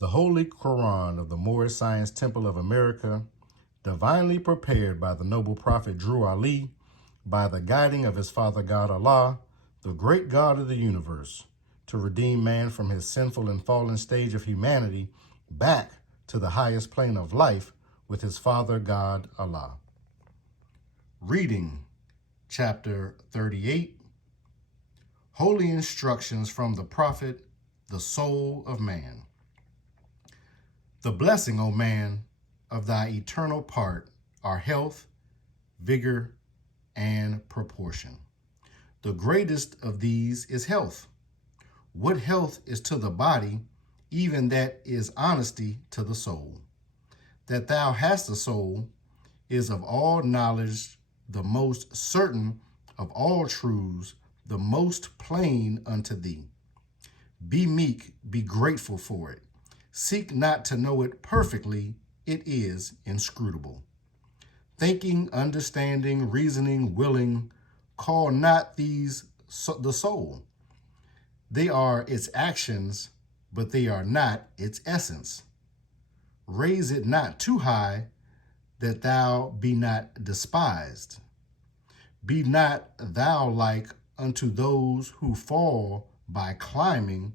The Holy Koran of the Moorish Science Temple of America, divinely prepared by the noble prophet Drew Ali, by the guiding of his Father God Allah, the great God of the universe, to redeem man from his sinful and fallen stage of humanity back to the highest plane of life with his Father God Allah. Reading chapter 38, Holy Instructions from the Prophet, the Soul of Man. The blessing, O man, of thy eternal part are health, vigor, and proportion. The greatest of these is health. What health is to the body, even that is honesty to the soul. That thou hast a soul is of all knowledge the most certain, of all truths the most plain unto thee. Be meek, be grateful for it. Seek not to know it perfectly, it is inscrutable. Thinking, understanding, reasoning, willing, call not these the soul. They are its actions, but they are not its essence. Raise it not too high, that thou be not despised. Be not thou like unto those who fall by climbing,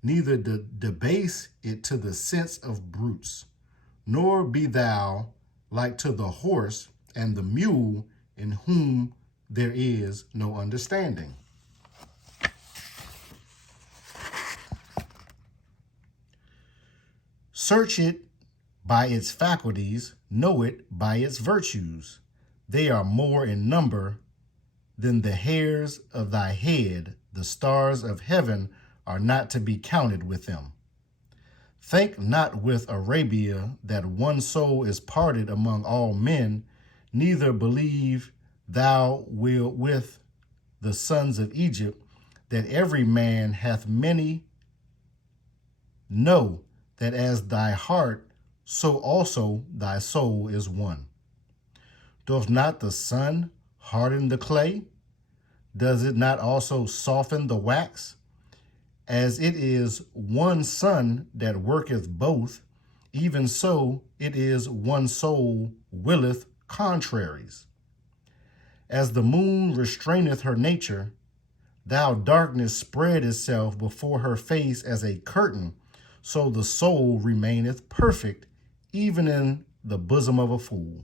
neither debase it to the sense of brutes, nor be thou like to the horse and the mule, in whom there is no understanding. Search it by its faculties, know it by its virtues. They are more in number than the hairs of thy head. The stars of heaven are not to be counted with them. Think not with Arabia that one soul is parted among all men, neither believe thou wilt with the sons of Egypt, that every man hath many. Know that as thy heart, so also thy soul is one. Doth not the sun harden the clay? Does it not also soften the wax? As it is one sun that worketh both, even so it is one soul willeth contraries. As the moon restraineth her nature, thou darkness spread itself before her face as a curtain, so the soul remaineth perfect, even in the bosom of a fool.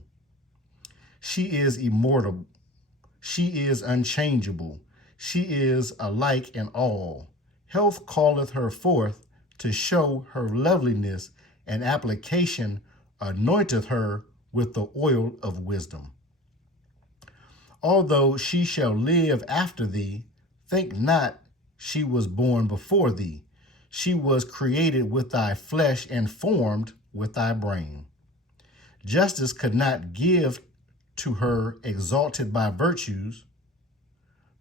She is immortal, she is unchangeable, she is alike in all. Health calleth her forth to show her loveliness, and application anointeth her with the oil of wisdom. Although she shall live after thee, think not she was born before thee. She was created with thy flesh and formed with thy brain. Justice could not give to her exalted by virtues,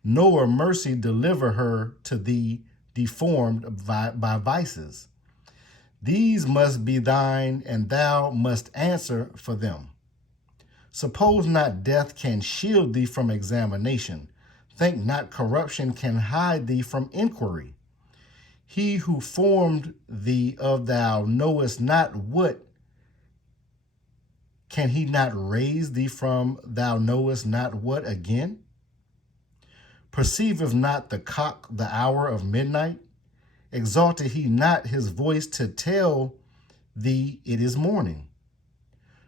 nor mercy deliver her to thee deformed by vices. These must be thine, and thou must answer for them. Suppose not death can shield thee from examination. Think not corruption can hide thee from inquiry. He who formed thee of thou knowest not what, can he not raise thee from thou knowest not what again? Perceiveth not the cock the hour of midnight? Exalted he not his voice to tell thee it is morning?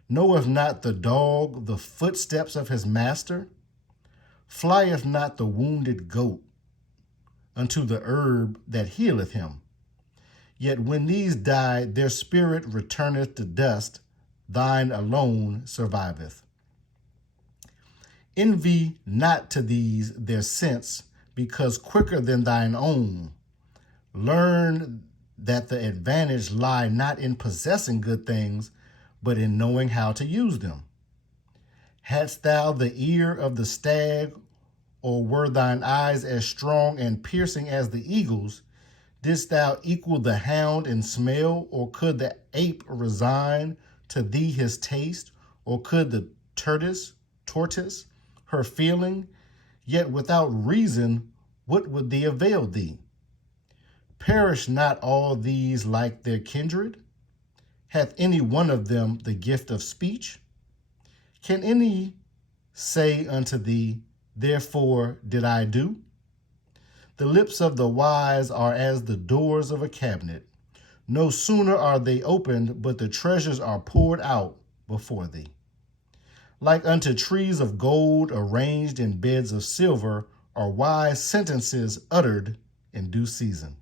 Knoweth not the dog the footsteps of his master? Flieth not the wounded goat unto the herb that healeth him? Yet when these die, their spirit returneth to dust, thine alone surviveth. Envy not to these their sense, because quicker than thine own. Learn that the advantage lie not in possessing good things, but in knowing how to use them. Hadst thou the ear of the stag, or were thine eyes as strong and piercing as the eagle's? Didst thou equal the hound in smell, or could the ape resign to thee his taste, or could the tortoise her feeling? Yet without reason, what would they avail thee? Perish not all these like their kindred? Hath any one of them the gift of speech? Can any say unto thee, therefore did I do? The lips of the wise are as the doors of a cabinet. No sooner are they opened, but the treasures are poured out before thee. Like unto trees of gold arranged in beds of silver are wise sentences uttered in due season.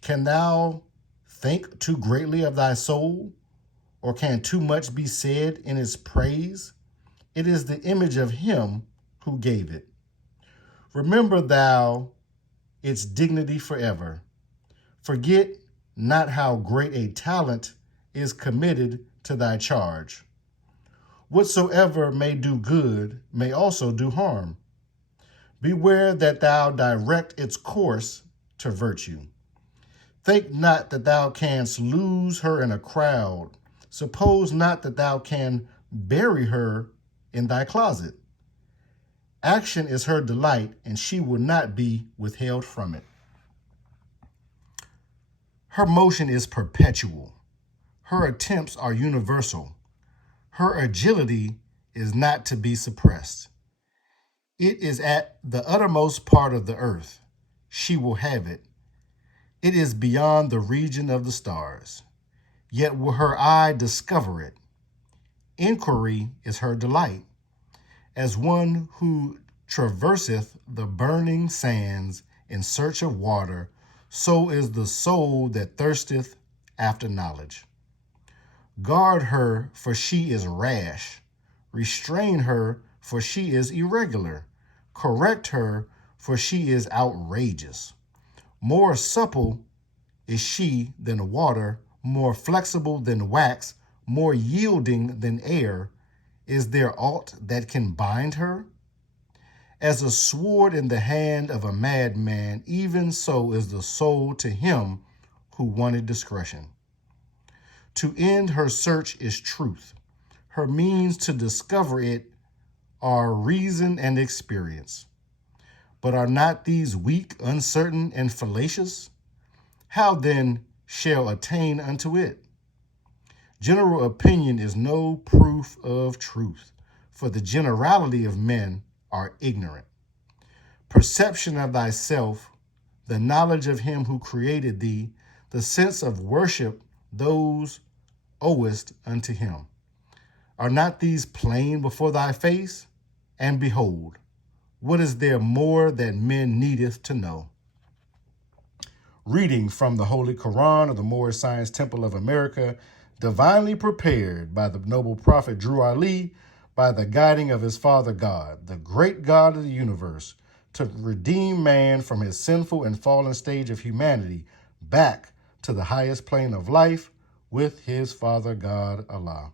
Can thou think too greatly of thy soul, or can too much be said in its praise? It is the image of him who gave it. Remember thou its dignity forever. Forget not how great a talent is committed to thy charge. Whatsoever may do good may also do harm. Beware that thou direct its course to virtue. Think not that thou canst lose her in a crowd. Suppose not that thou can bury her in thy closet. Action is her delight, and she will not be withheld from it. Her motion is perpetual. Her attempts are universal. Her agility is not to be suppressed. It is at the uttermost part of the earth. She will have it. It is beyond the region of the stars. Yet will her eye discover it. Inquiry is her delight. As one who traverseth the burning sands in search of water, so is the soul that thirsteth after knowledge. Guard her, for she is rash. Restrain her, for she is irregular. Correct her, for she is outrageous. More supple is she than water, more flexible than wax, more yielding than air. Is there aught that can bind her? As a sword in the hand of a madman, even so is the soul to him who wanted discretion. To end her search is truth. Her means to discover it are reason and experience. But are not these weak, uncertain, and fallacious? How then shall attain unto it? General opinion is no proof of truth, for the generality of men are ignorant. Perception of thyself, the knowledge of him who created thee, the sense of worship those owest unto him. Are not these plain before thy face? And behold, what is there more that men needeth to know? Reading from the Holy Koran of the Moorish Science Temple of America, divinely prepared by the noble prophet Drew Ali, by the guiding of his Father God, the great God of the universe, to redeem man from his sinful and fallen stage of humanity back to the highest plane of life with his Father God, Allah.